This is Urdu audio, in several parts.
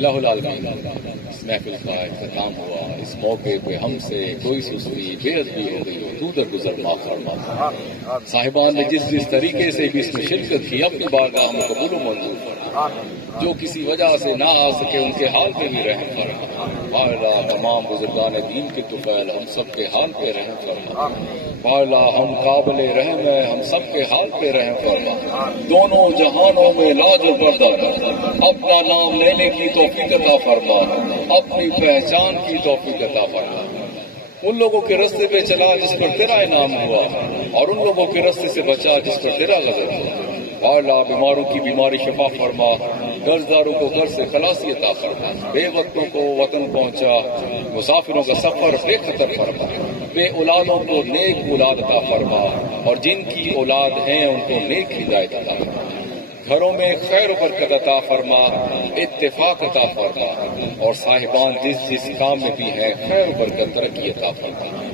الہ العالمین اس محفل کا اختتام ہوا، اس موقع پہ ہم سے کوئی سستی بے ادبی ہو گئی ہو تو درگزر معاف فرما۔ صاحبان نے جس طریقے سے بھی اس میں شرکت کی اپنی بارگاہ میں قبول و منظور فرما، جو کسی وجہ سے نہ آ سکے ان کے حال پہ بھی رحم فرما۔ بالا تمام بزرگان دین کے طفیل ہم سب کے حال پہ رحم فرما۔ بالا ہم قابل رحم ہیں، ہم سب کے حال پہ رحم فرما۔ دونوں جہانوں میں لاج و پردہ اپنا نام لینے کی توفیق عطا فرما، اپنی پہچان کی توفیق عطا فرما۔ ان لوگوں کے رستے پہ چلا جس پر تیرا انعام ہوا، اور ان لوگوں کے رستے سے بچا جس پر تیرا غضب ہوا۔ بالا بیماروں کی بیماری شفا فرما، قرض داروں کو قرض سے خلاصی عطا فرما، بے وقتوں کو وطن پہنچا، مسافروں کا سفر بے خطر فرما، بے اولادوں کو نیک اولاد عطا فرما، اور جن کی اولاد ہیں ان کو نیک ہدایت عطا فرما۔ گھروں میں خیر و برکت عطا فرما، اتفاق عطا فرما، اور صاحبان جس کام میں بھی ہیں خیر و برکت ترقی عطا فرما۔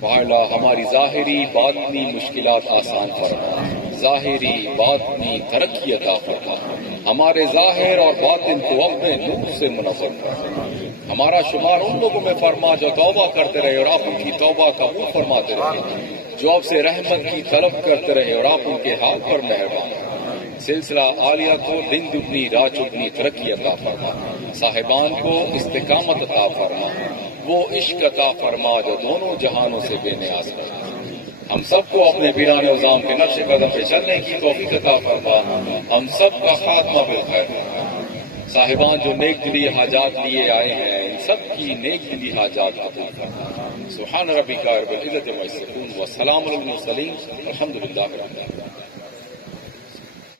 بالا ہماری ظاہری باطنی مشکلات آسان فرما، ظاہری باطنی ترقی عطا فرما، ہمارے ظاہر اور باطن کو اپنے نور سے منور فرما۔ ہمارا شمار ان لوگوں میں فرما جو توبہ کرتے رہے اور آپ ان کی توبہ قبول فرماتے رہے، جو آپ سے رحمت کی طلب کرتے رہے اور آپ ان کے حال پر مہربان۔ سلسلہ عالیہ کو دن دگنی رات چگنی ترقی عطا فرما، صاحبان کو استقامت عطا فرما، وہ عشق عطا فرما جو دونوں جہانوں سے بے نیاز کرتا۔ ہم سب کو اپنے پیران نظام کے نقش قدم پہ چلنے کی توفیق عطا فرما، ہم سب کا خاتمہ بالخیر فرما۔ صاحبان جو نیک دلی حاجات لیے آئے ہیں ان سب کی نیک دلی حاجات قبول فرما۔ سبحان ربک رب العزت عما یصفون وسلام علی المرسلین والحمد للہ رب العالمین۔